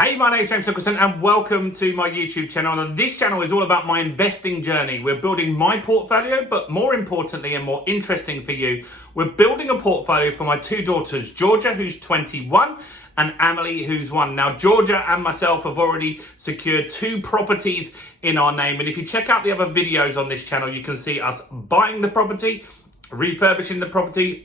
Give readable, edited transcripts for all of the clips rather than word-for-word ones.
Hey, my name is James Nicholson and welcome to my YouTube channel. And this channel is all about my investing journey. We're building my portfolio, but more importantly and more interesting for you, we're building a portfolio for my two daughters, Georgia, who's 21, and Amelie, who's 1. Now, Georgia and myself have already secured 2 properties in our name. And if you check out the other videos on this channel, you can see us buying the property, refurbishing the property,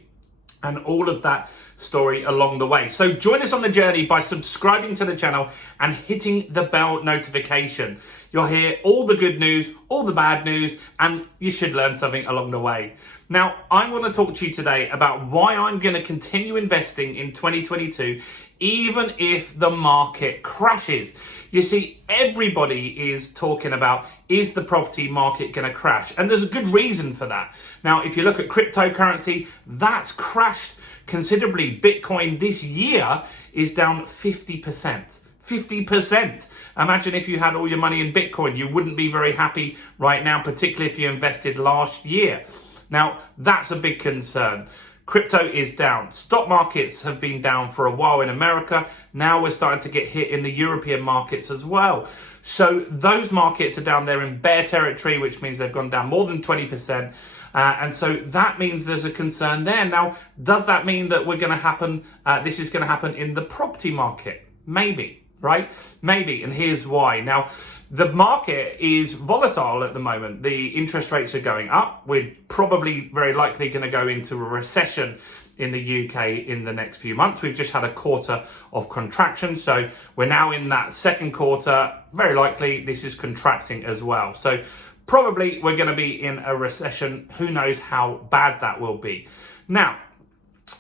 and all of that story along the way. So join us on the journey by subscribing to the channel and hitting the bell notification. You'll hear all the good news, all the bad news, and you should learn something along the way. Now, I'm going to talk to you today about why I'm going to continue investing in 2022, even if the market crashes. You see, everybody is talking about, is the property market going to crash? And there's a good reason for that. Now, if you look at cryptocurrency, that's crashed considerably. Bitcoin this year is down 50%. 50%. Imagine if you had all your money in Bitcoin, you wouldn't be very happy right now, particularly if you invested last year. Now, that's a big concern. Crypto is down. Stock markets have been down for a while in America. Now we're starting to get hit in the European markets as well. So those markets are down there in bear territory, which means they've gone down more than 20%. And so that means there's a concern there. Now, does that mean that we're going to happen? This is going to happen in the property market? Maybe, right? Maybe. And here's why. Now, the market is volatile at the moment. The interest rates are going up. We're probably very likely going to go into a recession in the UK in the next few months. We've just had a quarter of contraction. So we're now in that second quarter. Very likely this is contracting as well. So probably we're going to be in a recession. Who knows how bad that will be. Now,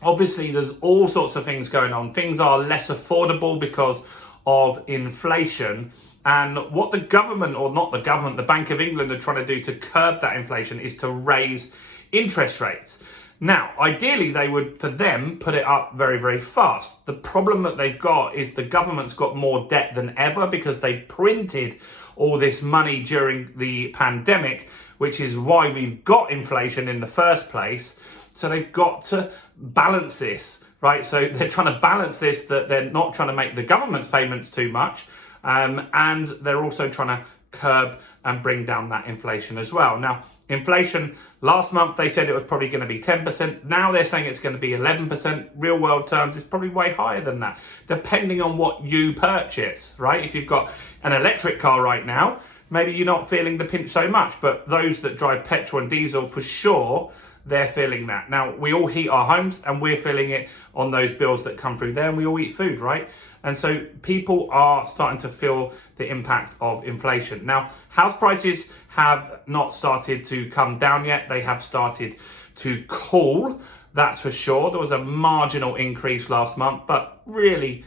obviously there's all sorts of things going on. Things are less affordable because of inflation. And what the government, or not the government, the Bank of England are trying to do to curb that inflation is to raise interest rates. Now, ideally, they would, for them, put it up very, very fast. The problem that they've got is the government's got more debt than ever because they printed all this money during the pandemic, which is why we've got inflation in the first place. So they've got to balance this, right? So they're trying to balance this, that they're not trying to make the government's payments too much. And they're also trying to curb and bring down that inflation as well. Now, inflation, last month they said it was probably going to be 10%. Now they're saying it's going to be 11%. Real world terms, it's probably way higher than that, depending on what you purchase, right? If you've got an electric car right now, maybe you're not feeling the pinch so much, but those that drive petrol and diesel, for sure, they're feeling that. Now, we all heat our homes and we're feeling it on those bills that come through there, and we all eat food, right? And so people are starting to feel the impact of inflation. Now, house prices have not started to come down yet. They have started to cool, that's for sure. There was a marginal increase last month, but really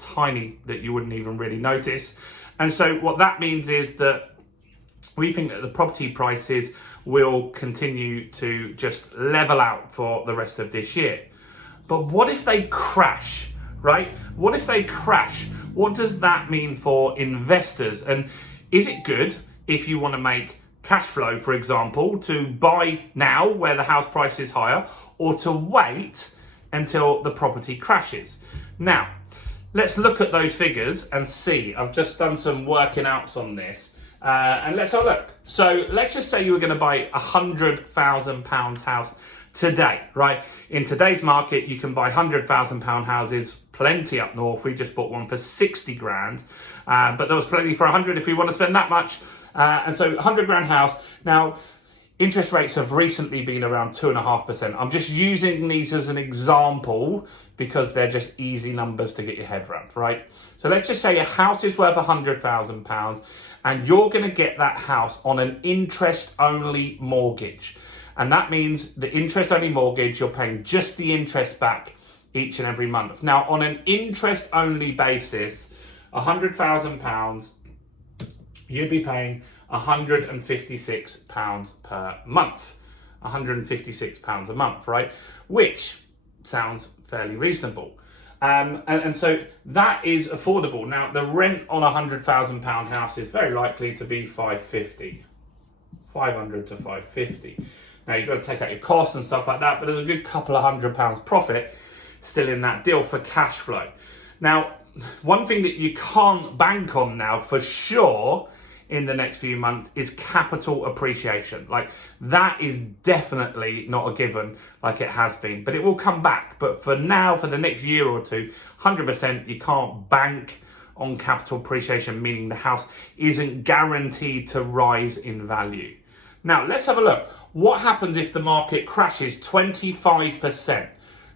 tiny that you wouldn't even really notice. And so what that means is that we think that the property prices will continue to just level out for the rest of this year. But what if they crash, right? What if they crash? What does that mean for investors? And is it good if you want to make cash flow, for example, to buy now where the house price is higher, or to wait until the property crashes? Now, let's look at those figures and see. I've just done some working outs on this. And let's have a look. So let's just say you were going to buy £100,000 house today, right? In today's market, you can buy £100,000 houses, plenty up north. We just bought one for 60 grand, but there was plenty for 100 if we want to spend that much. And so 100 grand house. Now, interest rates have recently been around 2.5%. I'm just using these as an example because they're just easy numbers to get your head around, right? So let's just say a house is worth £100,000 and you're going to get that house on an interest-only mortgage. And that means the interest-only mortgage, you're paying just the interest back each and every month. Now, on an interest-only basis, £100,000, you'd be paying £156 per month. £156 a month, right? Which sounds fairly reasonable. And so that is affordable. Now, the rent on a £100,000 house is very likely to be £500 to £550. Now, you've got to take out your costs and stuff like that, but there's a good couple of £100 profit still in that deal for cash flow. Now, one thing that you can't bank on now for sure in the next few months is capital appreciation. Like, that is definitely not a given like it has been, but it will come back. But for now, for the next year or two, 100% you can't bank on capital appreciation, meaning the house isn't guaranteed to rise in value. Now, let's have a look. What happens if the market crashes 25%?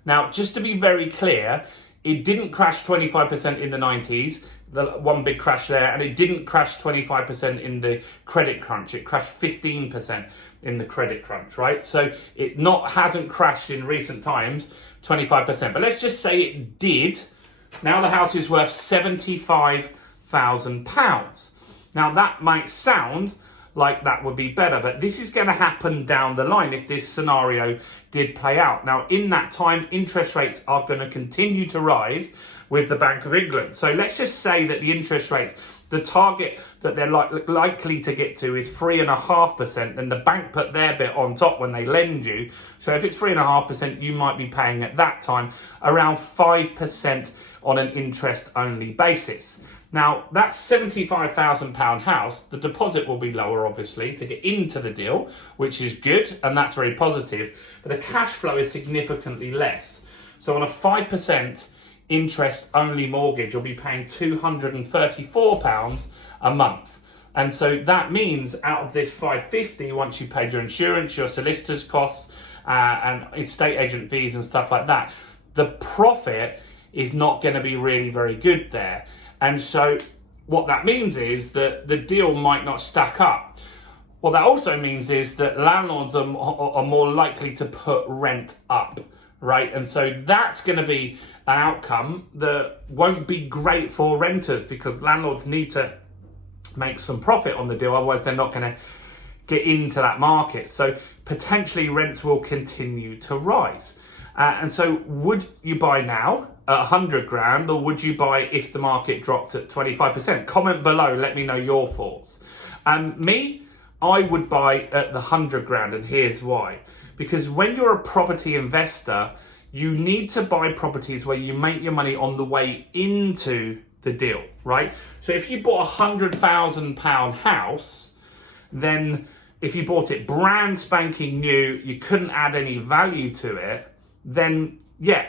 Now, just to be very clear, it didn't crash 25% in the 90s, the one big crash there, and it didn't crash 25% in the credit crunch. It crashed 15% in the credit crunch, right? So it hasn't crashed in recent times 25%, but let's just say it did. Now the house is worth £75,000. Now that might sound like that would be better, but this is going to happen down the line if this scenario did play out. Now, in that time, interest rates are going to continue to rise with the Bank of England. So let's just say that the interest rates, the target that they're likely to get to is 3.5%, and the bank put their bit on top when they lend you. So if it's 3.5%, you might be paying at that time around 5% on an interest-only basis. Now, that £75,000 house, the deposit will be lower, obviously, to get into the deal, which is good, and that's very positive. But the cash flow is significantly less. So on a 5% interest-only mortgage, you'll be paying £234 a month. And so that means out of this £550, once you paid your insurance, your solicitor's costs, and estate agent fees and stuff like that, the profit is not going to be really very good there. And so what that means is that the deal might not stack up. What that also means is that landlords are more likely to put rent up, right? And so that's going to be an outcome that won't be great for renters, because landlords need to make some profit on the deal, otherwise they're not going to get into that market. So potentially rents will continue to rise. And so would you buy now at 100 grand, or would you buy if the market dropped at 25%? Comment below, let me know your thoughts. Me, I would buy at the 100 grand, and here's why. Because when you're a property investor, you need to buy properties where you make your money on the way into the deal, right? So if you bought a £100,000 house, then if you bought it brand spanking new, you couldn't add any value to it, then yeah,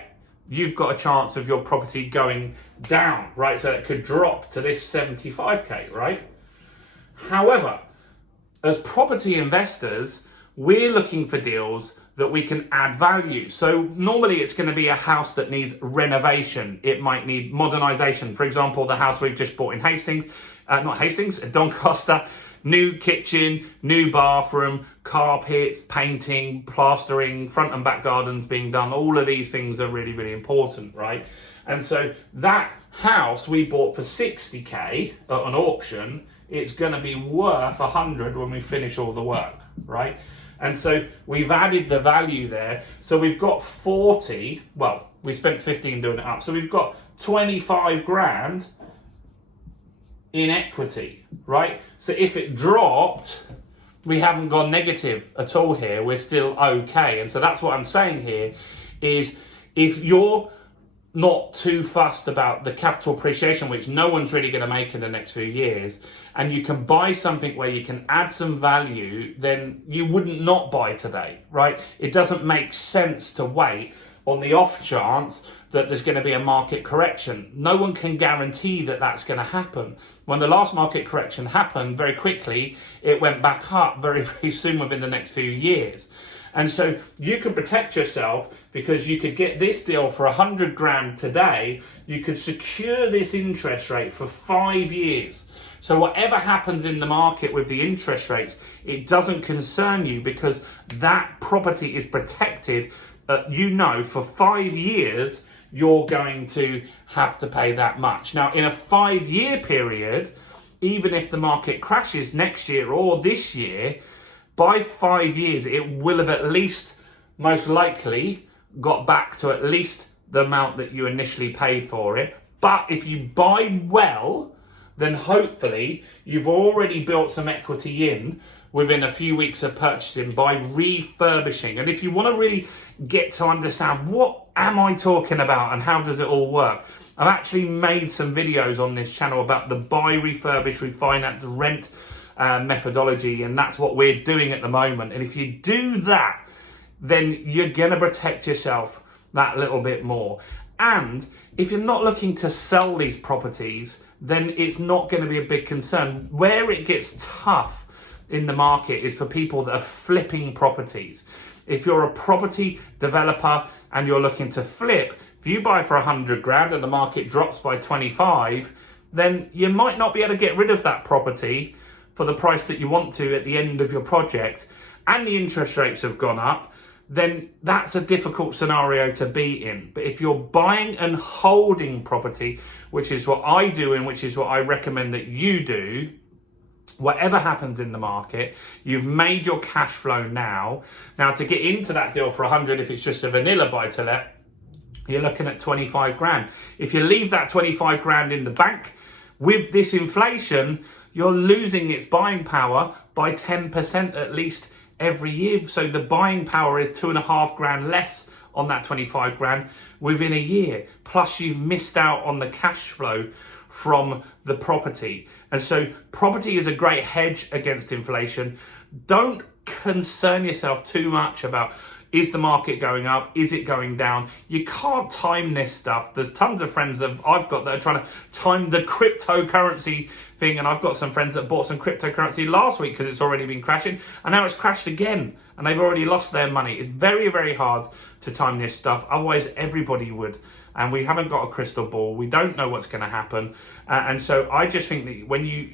you've got a chance of your property going down, right? So it could drop to this 75k, right? However, as property investors, we're looking for deals that we can add value. So normally it's going to be a house that needs renovation. It might need modernization. For example, the house we've just bought in Doncaster, new kitchen, new bathroom, carpets, painting, plastering, front and back gardens being done. All of these things are really, really important, right? And so that house we bought for 60k at an auction, it's going to be worth 100 when we finish all the work, right? And so we've added the value there. So we've got 40, well, we spent 15 doing it up. So we've got 25 grand in equity, right? So if it dropped, we haven't gone negative at all here. We're still okay. And so that's what I'm saying here is, if you're not too fussed about the capital appreciation, which no one's really going to make in the next few years, and you can buy something where you can add some value, then you wouldn't not buy today, right? It doesn't make sense to wait on the off chance that there's going to be a market correction. No one can guarantee that that's going to happen. When the last market correction happened, very quickly, it went back up very, very soon within the next few years. And so you could protect yourself, because you could get this deal for 100 grand today. You could secure this interest rate for 5 years. So whatever happens in the market with the interest rates, it doesn't concern you, because that property is protected. For 5 years, you're going to have to pay that much. Now, in a 5-year period, even if the market crashes next year or this year, by 5 years, it will have at least, most likely, got back to at least the amount that you initially paid for it. But if you buy well, then hopefully you've already built some equity in within a few weeks of purchasing by refurbishing. And if you want to really get to understand what am I talking about and how does it all work, I've actually made some videos on this channel about the buy, refurbish, refinance, rent methodology, and that's what we're doing at the moment. And if you do that, then you're gonna protect yourself that little bit more. And if you're not looking to sell these properties, then it's not going to be a big concern. Where it gets tough in the market is for people that are flipping properties. If you're a property developer and you're looking to flip, if you buy for 100 grand and the market drops by 25, then you might not be able to get rid of that property for the price that you want to at the end of your project, and the interest rates have gone up, then that's a difficult scenario to be in. But if you're buying and holding property, which is what I do and which is what I recommend that you do, whatever happens in the market, you've made your cash flow now. Now, to get into that deal for 100, if it's just a vanilla buy-to-let, you're looking at 25 grand. If you leave that 25 grand in the bank, with this inflation, you're losing its buying power by 10% at least every year. So the buying power is 2.5 grand less on that 25 grand within a year. Plus you've missed out on the cash flow from the property. And so property is a great hedge against inflation. Don't concern yourself too much about, is the market going up? Is it going down? You can't time this stuff. There's tons of friends that I've got that are trying to time the cryptocurrency thing. And I've got some friends that bought some cryptocurrency last week because it's already been crashing. And now it's crashed again. And they've already lost their money. It's very, very hard to time this stuff. Otherwise, everybody would. And we haven't got a crystal ball. We don't know what's going to happen. And so I just think that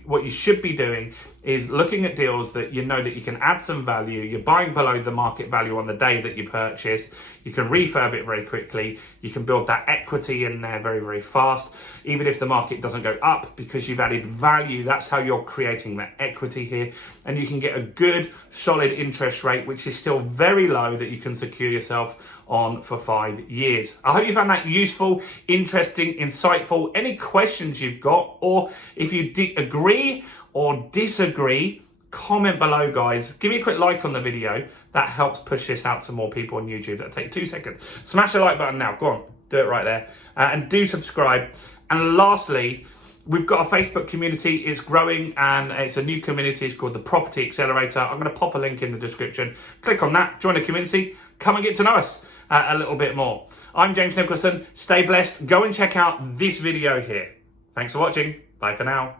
what you should be doing is looking at deals that you know that you can add some value. You're buying below the market value on the day that you purchase. You can refurb it very quickly. You can build that equity in there very, very fast. Even if the market doesn't go up, because you've added value, that's how you're creating that equity here. And you can get a good, solid interest rate, which is still very low, that you can secure yourself on for 5 years. I hope you found that useful, interesting, insightful. Any questions you've got, or if you agree or disagree, comment below, guys. Give me a quick like on the video. That helps push this out to more people on YouTube. That'll take 2 seconds. Smash the like button now. Go on, do it right there. And do subscribe. And lastly, we've got a Facebook community. It's growing, and it's a new community. It's called the Property Accelerator. I'm going to pop a link in the description. Click on that, join the community, come and get to know us a little bit more. I'm James Nicholson. Stay blessed. Go and check out this video here. Thanks for watching. Bye for now.